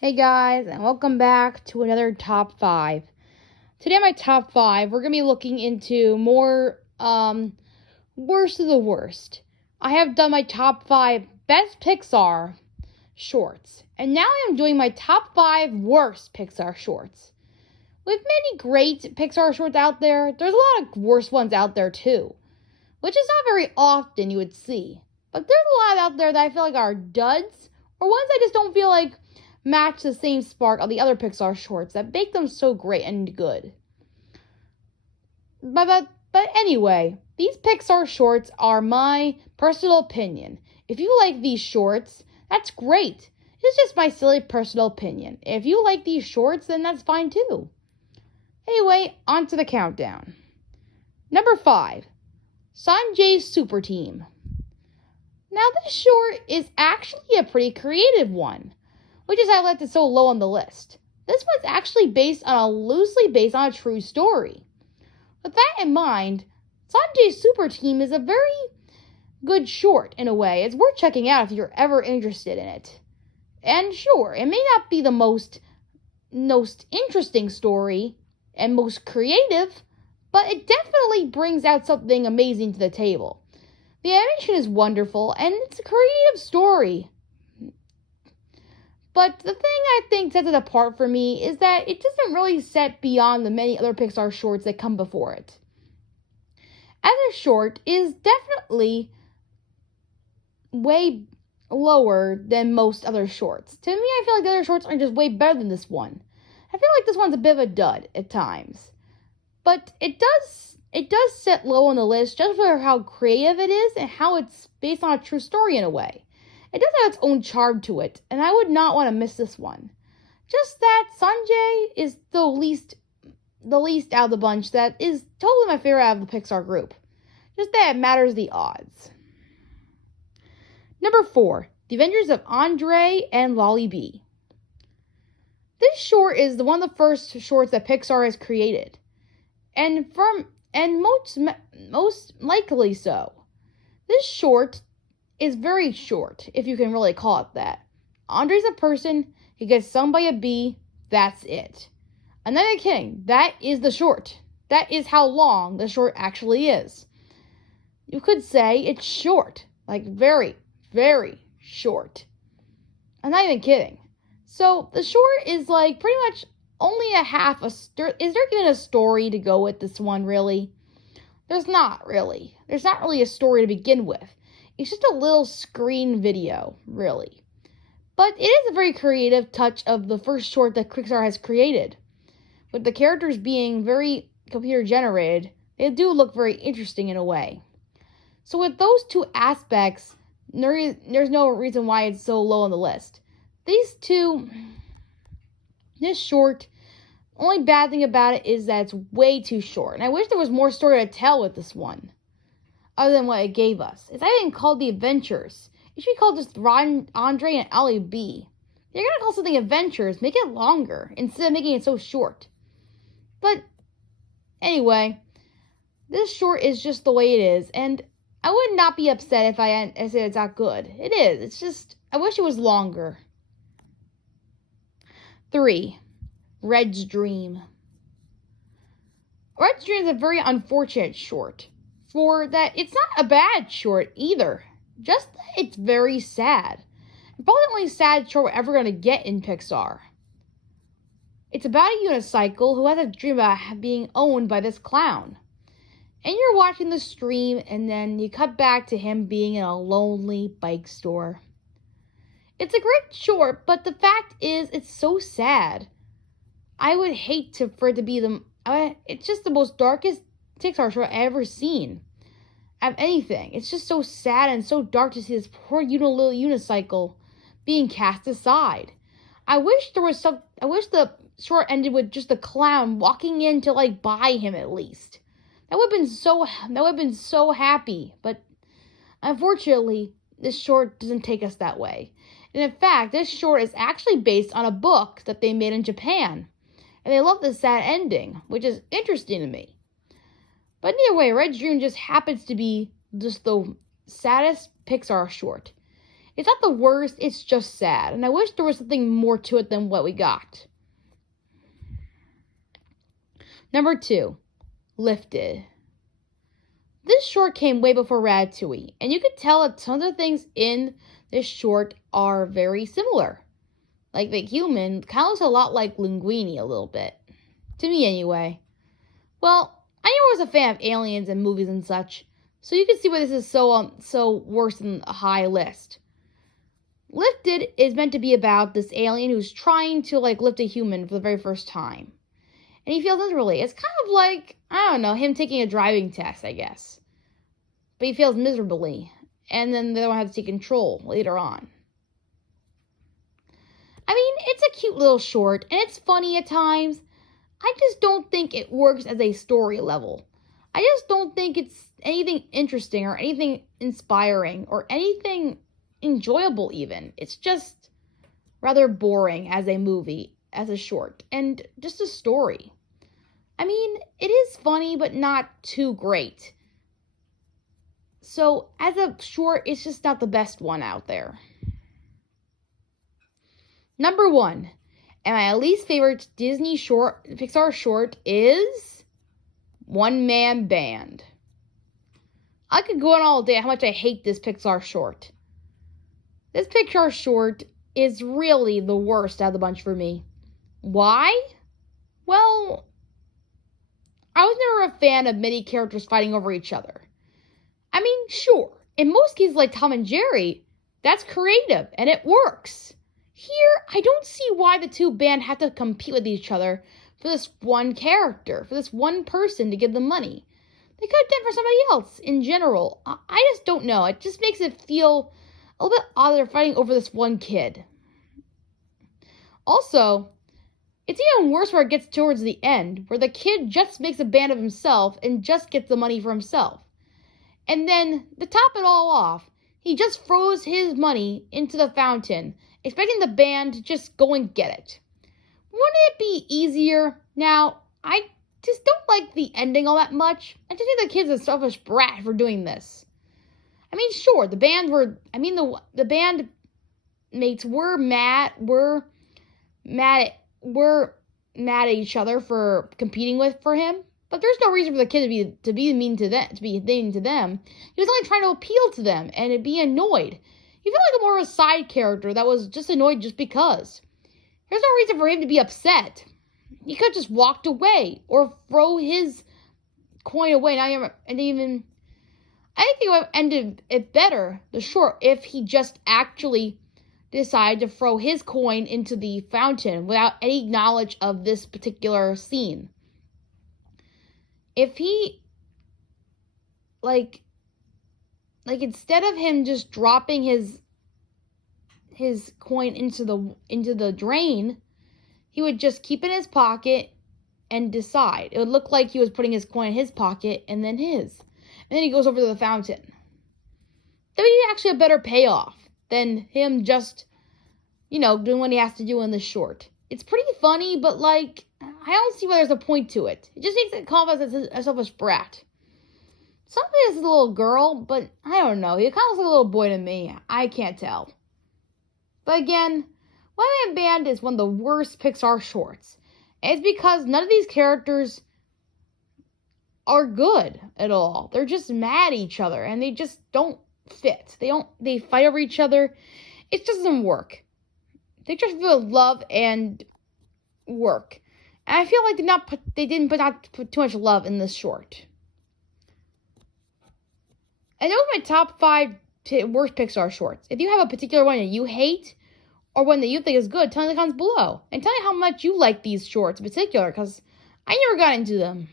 Hey guys, and welcome back to another top 5. Today on my top 5, we're going to be looking into more worst of the worst. I have done my top 5 best Pixar shorts, and now I'm doing my top 5 worst Pixar shorts. With many great Pixar shorts out there, there's a lot of worse ones out there too, which is not very often you would see. But there's a lot out there that I feel like are duds, or ones I just don't feel like match the same spark of the other Pixar shorts that make them so great and good. But anyway, these Pixar shorts are my personal opinion. If you like these shorts, that's great. It's just my silly personal opinion. If you like these shorts, then that's fine too. Anyway, on to the countdown. Number 5, Sanjay's Super Team. Now this short is actually a pretty creative one, which is how I left it so low on the list. This one's actually loosely based on a true story. With that in mind, Sanjay's Super Team is a very good short in a way. It's worth checking out if you're ever interested in it. And sure, it may not be the most interesting story and most creative, but it definitely brings out something amazing to the table. The animation is wonderful, and it's a creative story. But the thing I think sets it apart for me is that it doesn't really set beyond the many other Pixar shorts that come before it. As a short, it is definitely way lower than most other shorts. To me, I feel like the other shorts are just way better than this one. I feel like this one's a bit of a dud at times. But it does sit low on the list just for how creative it is and how it's based on a true story in a way. It does have its own charm to it, and I would not want to miss this one. Just that Sanjay is the least out of the bunch that is totally my favorite out of the Pixar group. Just that it matters the odds. Number 4, The Adventures of Andre and Lolly B. This short is one of the first shorts that Pixar has created, and most likely so. This short is very short, if you can really call it that. Andre's a person, he gets stung by a bee, that's it. I'm not even kidding, that is the short. That is how long the short actually is. You could say it's short, like very, very short. I'm not even kidding. So the short is like pretty much only a half a story. Is there even a story to go with this one, really? There's not really. There's not really a story to begin with. It's just a little screen video, really. But it is a very creative touch of the first short that Pixar has created. With the characters being very computer generated, they do look very interesting in a way. So with those two aspects, there's no reason why it's so low on the list. This short, only bad thing about it is that it's way too short. And I wish there was more story to tell with this one, other than what it gave us. It's not even called The Adventures. It should be called just Andre and Ollie B. If you're going to call something Adventures, make it longer instead of making it so short. But anyway, this short is just the way it is. And I would not be upset if I said it's not good. It is. It's just, I wish it was longer. 3, Red's Dream. Red's Dream is a very unfortunate short. For that, it's not a bad short either. Just that it's very sad. Probably the only sad short we're ever going to get in Pixar. It's about a unicycle who has a dream about being owned by this clown. And you're watching the stream, and then you cut back to him being in a lonely bike store. It's a great short, but the fact is, it's so sad. I would hate for it to be it's just the most darkest Pixar short I've ever seen of anything. It's just so sad and so dark to see this poor little unicycle being cast aside. I wish the short ended with just the clown walking in to buy him at least. That would have been so happy, but unfortunately, this short doesn't take us that way. And in fact, this short is actually based on a book that they made in Japan. And they love the sad ending, which is interesting to me. But either way, Red's Dream just happens to be just the saddest Pixar short. It's not the worst, it's just sad. And I wish there was something more to it than what we got. Number 2, Lifted. This short came way before Ratatouille, and you could tell that tons of things in this short are very similar. Like the human kind of looks a lot like Linguini a little bit. To me, anyway. Well, I never was a fan of aliens and movies and such, so you can see why this is so worse than a high list. Lifted is meant to be about this alien who's trying to lift a human for the very first time. And he feels miserably. It's kind of like, I don't know, him taking a driving test, I guess. But he fails miserably. And then the other one has to take control later on. I mean, it's a cute little short, and it's funny at times. I just don't think it works as a story level. I just don't think it's anything interesting or anything inspiring or anything enjoyable even. It's just rather boring as a movie, as a short, and just a story. I mean, it is funny, but not too great. So, as a short, it's just not the best one out there. Number 1, and my least favorite Pixar short is One Man Band. I could go on all day how much I hate this Pixar short. This Pixar short is really the worst out of the bunch for me. Why? Well, I was never a fan of many characters fighting over each other. I mean, sure, in most cases like Tom and Jerry, that's creative and it works. Here, I don't see why the two band have to compete with each other for this one character, for this one person to give them money. They could have done it for somebody else in general. I just don't know. It just makes it feel a little bit odd they're fighting over this one kid. Also, it's even worse where it gets towards the end, where the kid just makes a band of himself and just gets the money for himself. And then, to top it all off, he just throws his money into the fountain, expecting the band to just go and get it. Wouldn't it be easier? Now, I just don't like the ending all that much. I just think the kid's a selfish brat for doing this. I mean, sure, the bandmates were mad at each other for competing for him, but there's no reason for the kid to be mean to them. He was only trying to appeal to them and be annoyed. He felt like more of a side character that was just annoyed just because. There's no reason for him to be upset. He could have just walked away or throw his coin away. I think it would have ended it better, the short, if he just actually decided to throw his coin into the fountain without any knowledge of this particular scene. If he, instead of him just dropping his coin into the drain, he would just keep it in his pocket and decide. It would look like he was putting his coin in his pocket and then his. And then he goes over to the fountain. That would be actually a better payoff than him just, doing what he has to do in the short. It's pretty funny, but I don't see why there's a point to it. It just makes it come off as a selfish brat. Something as a little girl, but I don't know. He kind of looks like a little boy to me. I can't tell. But again, One Man Band is one of the worst Pixar shorts. And it's because none of these characters are good at all. They're just mad at each other, and they just don't fit. They fight over each other. It just doesn't work. They just feel love and work. And I feel like they didn't put too much love in this short. And those are my top 5 worst Pixar shorts. If you have a particular one that you hate, or one that you think is good, tell me in the comments below. And tell me how much you like these shorts in particular, because I never got into them.